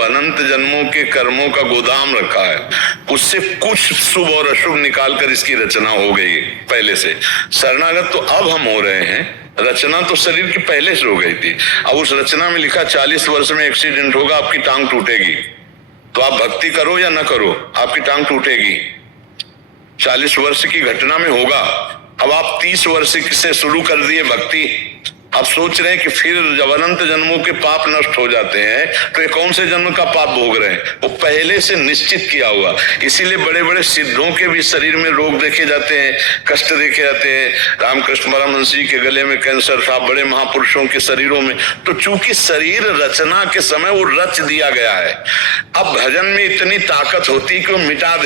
अनंत जन्मों के कर्मों का गोदाम रखा है, उससे कुछ शुभ और अशुभ निकालकर इसकी रचना हो गई पहले से। शरणागत तो अब हम हो रहे हैं, रचना तो शरीर की पहले से हो गई थी। अब उस रचना में लिखा 40 वर्ष में एक्सीडेंट होगा, आपकी टांग टूटेगी, तो आप भक्ति करो या ना करो, आपकी टांग टूटेगी। 40 वर्ष की घटना में होगा। अब आप 30 वर्ष से शुरू कर दिए भक्ति, आप सोच रहे हैं कि फिर जब अनंत जन्मों के पाप नष्ट हो जाते हैं तो ये कौन से जन्म का पाप भोग रहे हैं? वो पहले से निश्चित किया हुआ। इसीलिए बड़े बड़े सिद्धों के भी शरीर में रोग देखे जाते हैं, कष्ट देखे जाते हैं। रामकृष्ण परमहंस जी के गले में कैंसर था, बड़े महापुरुषों के शरीरों में। तो चूंकि शरीर रचना के समय वो रच दिया गया है, अब भजन में इतनी ताकत होती कि वो मिटा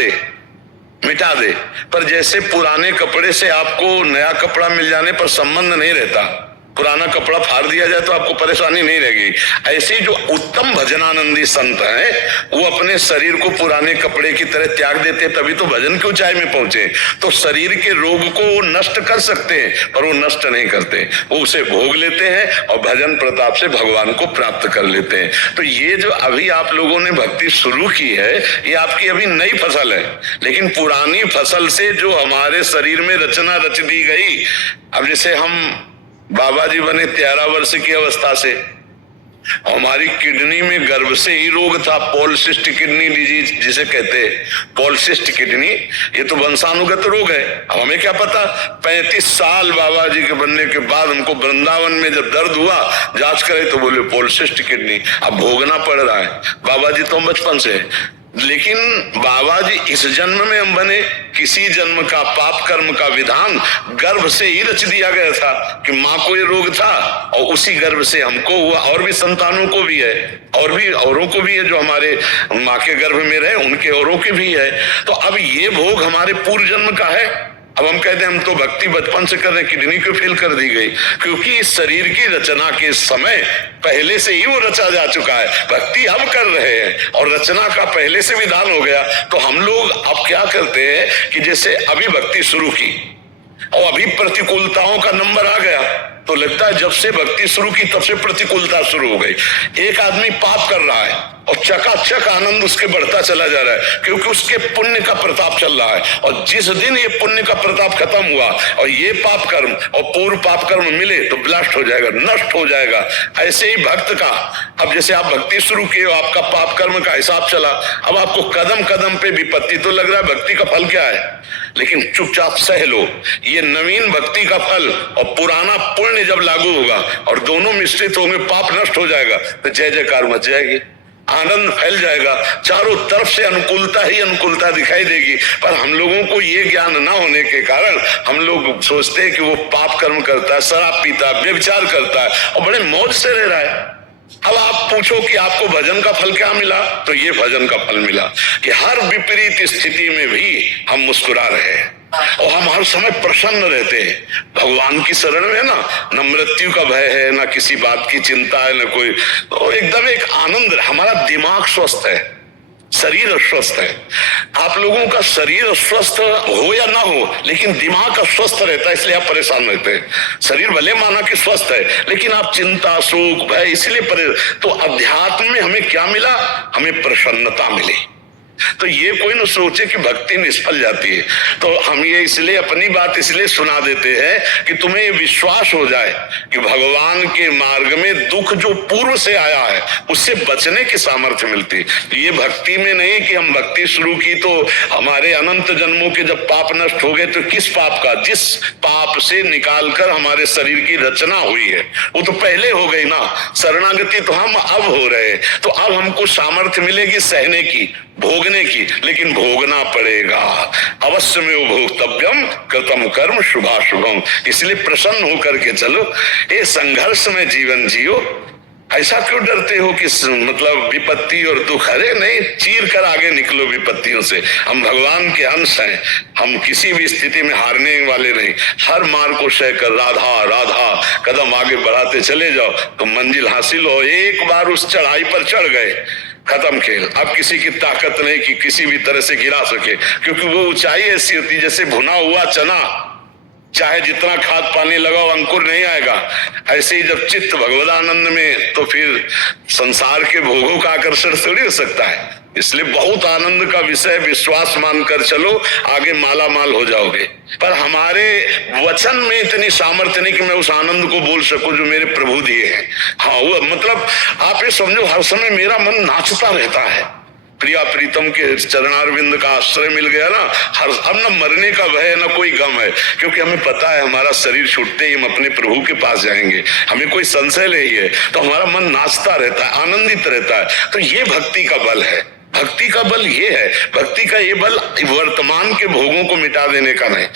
दे। पर जैसे पुराने कपड़े से आपको नया कपड़ा मिल जाने पर संबंध नहीं रहता, पुराना कपड़ा फाड़ दिया जाए तो आपको परेशानी नहीं रहेगी, ऐसे जो उत्तम भजनानंदी संत हैं वो अपने शरीर को पुराने कपड़े की तरह त्याग देते, तभी तो भजन की ऊंचाई में पहुंचे। तो शरीर के रोग को वो नष्ट कर सकते हैं पर वो नष्ट नहीं करते, वो उसे भोग लेते हैं और भजन प्रताप से भगवान को प्राप्त कर लेते हैं। तो ये जो अभी आप लोगों ने भक्ति शुरू की है, ये आपकी अभी नई फसल है, लेकिन पुरानी फसल से जो हमारे शरीर में रचना रच दी गई। अब जैसे हम बाबा जी बने 13 वर्ष की अवस्था से, हमारी किडनी में गर्भ से ही रोग था, पॉलिसिस्ट किडनी डिजीज जिसे कहते हैं, पॉलिसिस्ट किडनी। ये तो वंशानुगत रोग है। अब हमें क्या पता, 35 साल बाबा जी के बनने के बाद हमको वृंदावन में जब दर्द हुआ, जांच करे तो बोले पॉलिसिस्ट किडनी। अब भोगना पड़ रहा है। बाबा जी तो बचपन से, लेकिन बाबा जी इस जन्म में हम बने, किसी जन्म का पाप कर्म का विधान गर्भ से ही रच दिया गया था कि माँ को ये रोग था और उसी गर्भ से हमको हुआ, और भी संतानों को भी है, और भी औरों को भी है जो हमारे माँ के गर्भ में रहे, उनके औरों के भी है। तो अब ये भोग हमारे पूर्व जन्म का है। अब हम कहते हैं हम तो भक्ति बचपन से कर रहे, किडनी क्यों फेल कर दी गई? क्योंकि इस शरीर की रचना के समय पहले से ही वो रचा जा चुका है। भक्ति हम कर रहे हैं और रचना का पहले से विधान हो गया। तो हम लोग अब क्या करते हैं कि जैसे अभी भक्ति शुरू की और अभी प्रतिकूलताओं का नंबर आ गया, तो लगता है जब से भक्ति शुरू की तब से प्रतिकूलता शुरू हो गई। एक आदमी पाप कर रहा है और चकाचक आनंद उसके बढ़ता चला जा रहा है, क्योंकि उसके पुण्य का प्रताप चल रहा है। और जिस दिन ये पुण्य का प्रताप खत्म हुआ और ये पाप कर्म और पूर्व पाप कर्म मिले तो ब्लास्ट हो जाएगा, नष्ट हो जाएगा। ऐसे ही भक्त का, अब जैसे आप भक्ति शुरू किए हो, आपका पाप कर्म का हिसाब चला, अब आपको कदम कदम पे विपत्ति तो लग रहा है, भक्ति का फल क्या है? लेकिन चुपचाप सह लो, ये नवीन भक्ति का फल और पुराना पुण्य जब लागू होगा और दोनों मिश्रित होंगे, पाप नष्ट हो जाएगा तो जय जयकार मच जाएगी, आनंद फैल जाएगा, चारों तरफ से अनुकूलता ही अनुकूलता दिखाई देगी। पर हम लोगों को ये ज्ञान ना होने के कारण हम लोग सोचते हैं कि वो पाप कर्म करता है, शराब पीता है, व्यभिचार करता है और बड़े मौज से रह रहा है। अब आप पूछो कि आपको भजन का फल क्या मिला, तो ये भजन का फल मिला कि हर विपरीत स्थिति में भी हम मुस्कुरा रहे हैं और हम हर समय प्रसन्न रहते हैं। भगवान की शरण में ना मृत्यु का भय है, ना किसी बात की चिंता है, ना कोई, तो एकदम एक आनंद। हमारा दिमाग स्वस्थ है, शरीर अस्वस्थ है। आप लोगों का शरीर स्वस्थ हो या ना हो, लेकिन दिमाग अस्वस्थ रहता है, इसलिए आप परेशान रहते हैं। शरीर भले माना कि स्वस्थ है, लेकिन आप चिंता, शोक, भय इसलिए तो अध्यात्म में हमें क्या मिला? हमें प्रसन्नता मिली। तो ये कोई न सोचे कि भक्ति निष्फल जाती है। तो हम ये इसलिए अपनी बात इसलिए सुना देते हैं कि तुम्हें ये विश्वास हो जाए कि भगवान के मार्ग में दुख जो पूर्व से आया है उससे बचने की सामर्थ्य मिलती है। ये भक्ति में नहीं कि हम भक्ति शुरू की तो हमारे अनंत जन्मों के जब पाप नष्ट हो गए, तो किस पाप का? जिस पाप से निकालकर हमारे शरीर की रचना हुई है वो तो पहले हो गई ना। शरणागति तो हम अब हो रहे हैं, तो अब हमको सामर्थ्य मिलेगी सहने की, भोगने की, लेकिन भोगना पड़ेगा अवश्य में। वो भोक्तव्यम कृतम कर्म शुभाशुभम। इसलिए प्रसन्न होकर के चलो, ये संघर्ष में जीवन जियो। ऐसा क्यों डरते हो कि मतलब विपत्ति और दुख? अरे नहीं, चीर कर आगे निकलो विपत्तियों से। हम भगवान के अंश हैं, हम किसी भी स्थिति में हारने वाले नहीं। हर मार्ग को सह कर राधा राधा कदम आगे बढ़ाते चले जाओ तो मंजिल हासिल हो। एक बार उस चढ़ाई पर चढ़ गए, खत्म खेल। अब किसी की ताकत नहीं कि किसी भी तरह से गिरा सके, क्योंकि वो ऊंचाई ऐसी होती जैसे भुना हुआ चना चाहे जितना खाद पानी लगाओ अंकुर नहीं आएगा। ऐसे ही जब चित्त भगवदानंद में, तो फिर संसार के भोगों का आकर्षण थोड़ी हो सकता है। इसलिए बहुत आनंद का विषय विश्वास मानकर चलो, आगे माला माल हो जाओगे। पर हमारे वचन में इतनी सामर्थ्य नहीं कि मैं उस आनंद को बोल सकूं जो मेरे प्रभु दिए हैं। हाँ, वो मतलब आप ये समझो, हर समय मेरा मन नाचता रहता है। प्रिया प्रीतम के चरणारविंद का आश्रय मिल गया ना, अब न मरने का भय न कोई गम है, क्योंकि हमें पता है हमारा शरीर छूटते ही हम अपने प्रभु के पास जाएंगे, हमें कोई संशय नहीं है। तो हमारा मन नाचता रहता है, आनंदित रहता है। तो ये भक्ति का बल है। भक्ति का बल ये है, भक्ति का ये बल वर्तमान के भोगों को मिटा देने का नहीं।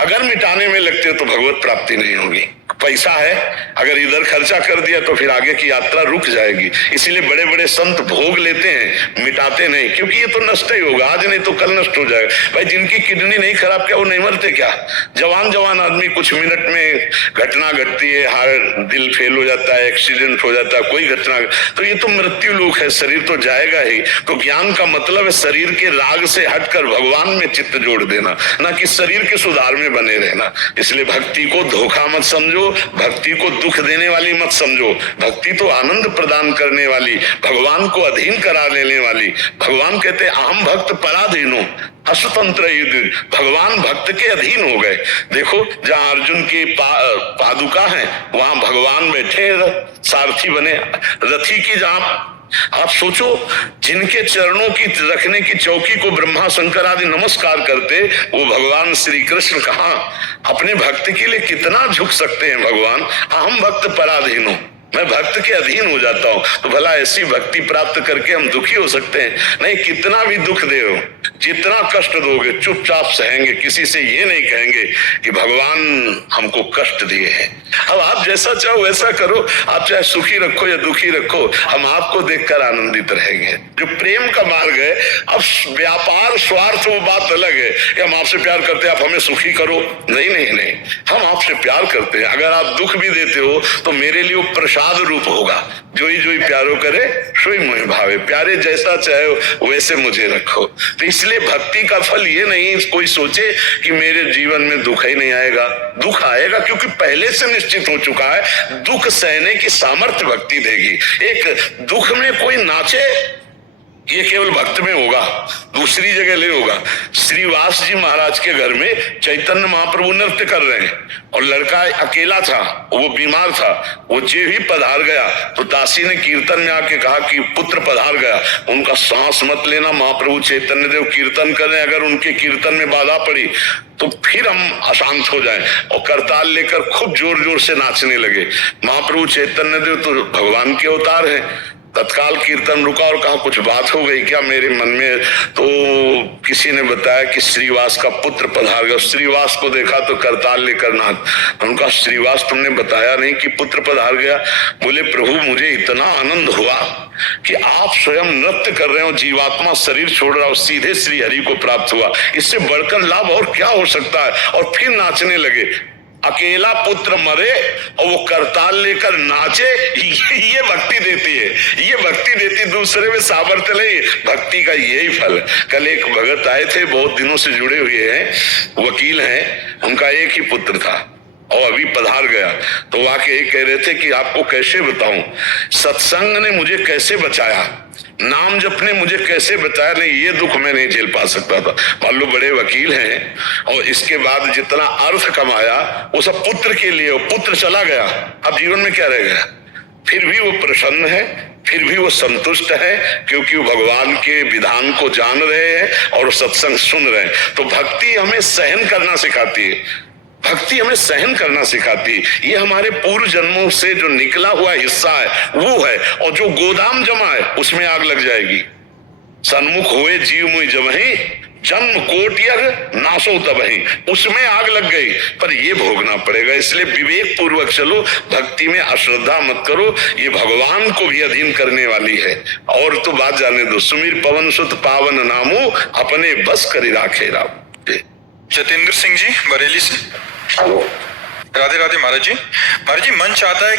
अगर मिटाने में लगते तो भगवत प्राप्ति नहीं होगी। पैसा है, अगर इधर खर्चा कर दिया तो फिर आगे की यात्रा रुक जाएगी। इसीलिए बड़े बड़े संत भोग लेते हैं, मिटाते नहीं, क्योंकि ये तो नष्ट ही होगा, आज नहीं तो कल नष्ट हो जाएगा। भाई जिनकी किडनी नहीं खराब, क्या वो नहीं मरते क्या? जवान जवान आदमी, कुछ मिनट में घटना घटती है, हार्ट दिल फेल हो जाता है, एक्सीडेंट हो जाता है, कोई घटना, तो ये तो मृत्यु लोक है, शरीर तो जाएगा ही। तो ज्ञान का मतलब है शरीर के राग से हटकर भगवान में चित्त जोड़ देना, ना कि शरीर के सुधार में बने रहना। इसलिए भक्ति को धोखा मत समझो, भक्ति को दुख देने वाली मत समझो। भक्ति तो आनंद प्रदान करने वाली, भगवान को अधीन करा लेने वाली। भगवान कहते हैं अहम भक्त पराधीनो अस्तंत्र युद्ध, भगवान भक्त के अधीन हो गए। देखो जहां अर्जुन की पादुका है, वहां भगवान बैठे सारथी बने रथी की। जहां आप सोचो, जिनके चरणों की रखने की चौकी को ब्रह्मा शंकर आदि नमस्कार करते, वो भगवान श्री कृष्ण कहाँ अपने भक्त के लिए कितना झुक सकते हैं। भगवान अहम भक्त पराधीन हूं, मैं भक्त के अधीन हो जाता हूं। तो भला ऐसी भक्ति प्राप्त करके हम दुखी हो सकते हैं? नहीं, कितना भी दुख दे हो, जितना कष्ट दोगे चुपचाप सहेंगे, किसी से ये नहीं कहेंगे कि भगवान हमको कष्ट दिए हैं। अब आप जैसा चाहो वैसा करो, आप चाहे सुखी रखो या दुखी रखो, हम आपको देखकर आनंदित रहेंगे। जो प्रेम का मार्ग है, अब व्यापार स्वार्थ वो बात अलग है कि हम आपसे प्यार करते हैं, आप हमें सुखी करो। नहीं नहीं नहीं, हम आपसे प्यार करते हैं। अगर आप दुख भी देते हो तो मेरे लिए वो प्रसाद रूप होगा। जो ही प्यारो करे सोई मोहि भावे, प्यारे जैसा चाहे वैसे मुझे रखो। तो इसलिए भक्ति का फल ये नहीं कोई सोचे कि मेरे जीवन में दुख ही नहीं आएगा। दुख आएगा, क्योंकि पहले से निश्चित हो चुका है। दुख सहने की सामर्थ्य भक्ति देगी। एक दुख में कोई नाचे, ये केवल भक्त में होगा, दूसरी जगह नहीं होगा। श्रीवास जी महाराज के घर में चैतन्य महाप्रभु नृत्य कर रहे हैं और लड़का अकेला था, वो बीमार था। वो जे ही पधार गया तो दासी ने कीर्तन में आके कहा कि पुत्र पधार गया। उनका सांस मत लेना, महाप्रभु चैतन्य देव कीर्तन कर रहे हैं, अगर उनके कीर्तन में बाधा पड़ी तो फिर हम अशांत हो जाएं। और करताल लेकर खूब जोर जोर से नाचने लगे। महाप्रभु चैतन्य देव तो भगवान के अवतार हैं। तत्काल कीर्तन रुका और कहा कुछ बात हो गई क्या मेरे मन में? तो किसी ने बताया कि श्रीवास का पुत्र पधार गया। श्रीवास को देखा तो करताल लेकर नाच। उनका श्रीवास तुमने बताया नहीं कि पुत्र पधार गया? बोले प्रभु मुझे इतना आनंद हुआ कि आप स्वयं नृत्य कर रहे हो, जीवात्मा शरीर छोड़ रहा हो, सीधे श्री हरि को प्राप्त हुआ। इससे बढ़कर लाभ और क्या हो सकता है? और फिर नाचने लगे। अकेला पुत्र मरे और वो करताल लेकर नाचे, ये भक्ति देती है। ये भक्ति देती, दूसरे में सामर्थ्य नहीं। भक्ति का यही फल। कल एक भगत आए थे, बहुत दिनों से जुड़े हुए हैं, वकील हैं, उनका एक ही पुत्र था और अभी पधार गया। तो वो आके कह रहे थे कि आपको कैसे बताऊं, सत्संग ने मुझे कैसे बचाया, नाम जप ने मुझे कैसे बताया। नहीं, ये दुख मैं नहीं झेल पा सकता था। मान लो बड़े वकील हैं और इसके बाद जितना अर्थ कमाया वो सब पुत्र के लिए, पुत्र चला गया, अब जीवन में क्या रह गया? फिर भी वो प्रसन्न है, फिर भी वो संतुष्ट है, क्योंकि वो भगवान के विधान को जान रहे हैं और सत्संग सुन रहे हैं। तो भक्ति हमें सहन करना सिखाती है। भक्ति हमें सहन करना सिखाती है। ये हमारे पूर्व जन्मों से जो निकला हुआ हिस्सा है वो है, और जो गोदाम जमा है उसमें आग लग जाएगी। सन्मुख हुए जीव मुई जमहि, जन्म कोट यज्ञ नासो तबहि, उसमें आग लग गई, पर ये भोगना पड़ेगा। इसलिए विवेक पूर्वक चलो, भक्ति में अश्रद्धा मत करो, ये भगवान को भी अधीन करने वाली है। और तो बात जाने दो, सुमिर पवन सुत पावन नामो, अपने बस करी राखे राम। जतेंद्र सिंह जी बरेली से। राधे राधे महाराज जी। महाराज जी, मन चाहता है